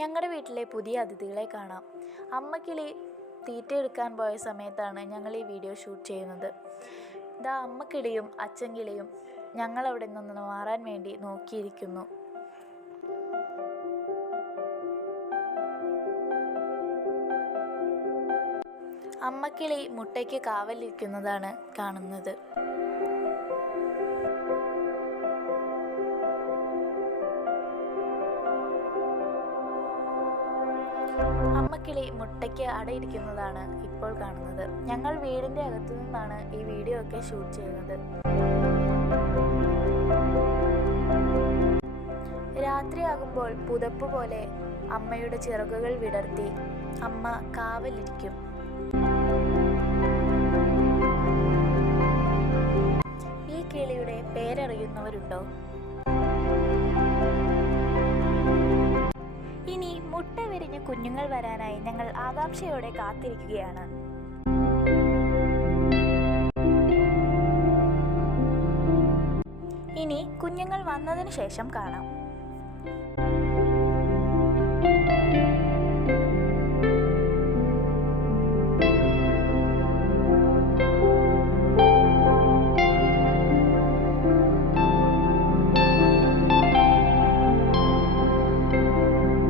ഞങ്ങളുടെ വീട്ടിലെ പുതിയ അതിഥികളെ കാണാം. അമ്മക്കിളി തീറ്റയെടുക്കാൻ പോയ സമയത്താണ് ഞങ്ങൾ ഈ വീഡിയോ ഷൂട്ട് ചെയ്യുന്നത്. ഇതാ അമ്മക്കിളിയും അച്ഛൻകിളിയും ഞങ്ങളവിടെ നിന്ന് മാറാൻ വേണ്ടി നോക്കിയിരിക്കുന്നു. അമ്മക്കിളി മുട്ടയ്ക്ക് കാവലിരിക്കുന്നതാണ് കാണുന്നത്. അമ്മക്കിളി മുട്ടയ്ക്ക് അടയിരിക്കുന്നതാണ് ഇപ്പോൾ കാണുന്നത്. ഞങ്ങൾ വീടിൻ്റെ അകത്തു നിന്നാണ് ഈ വീഡിയോ ഒക്കെ ഷൂട്ട് ചെയ്യുന്നത്. രാത്രിയാകുമ്പോൾ പുതപ്പ് പോലെ അമ്മയുടെ ചിറകുകൾ വിടർത്തി അമ്മ കാവലിരിക്കും. ഈ കിളിയുടെ പേരറിയുന്നവരുണ്ടോ? ഇനി മുട്ട വിരിഞ്ഞ് കുഞ്ഞുങ്ങൾ വരാനായി ഞങ്ങൾ ആകാംക്ഷയോടെ കാത്തിരിക്കുകയാണ്. ഇനി കുഞ്ഞുങ്ങൾ വന്നതിന് ശേഷം കാണാം.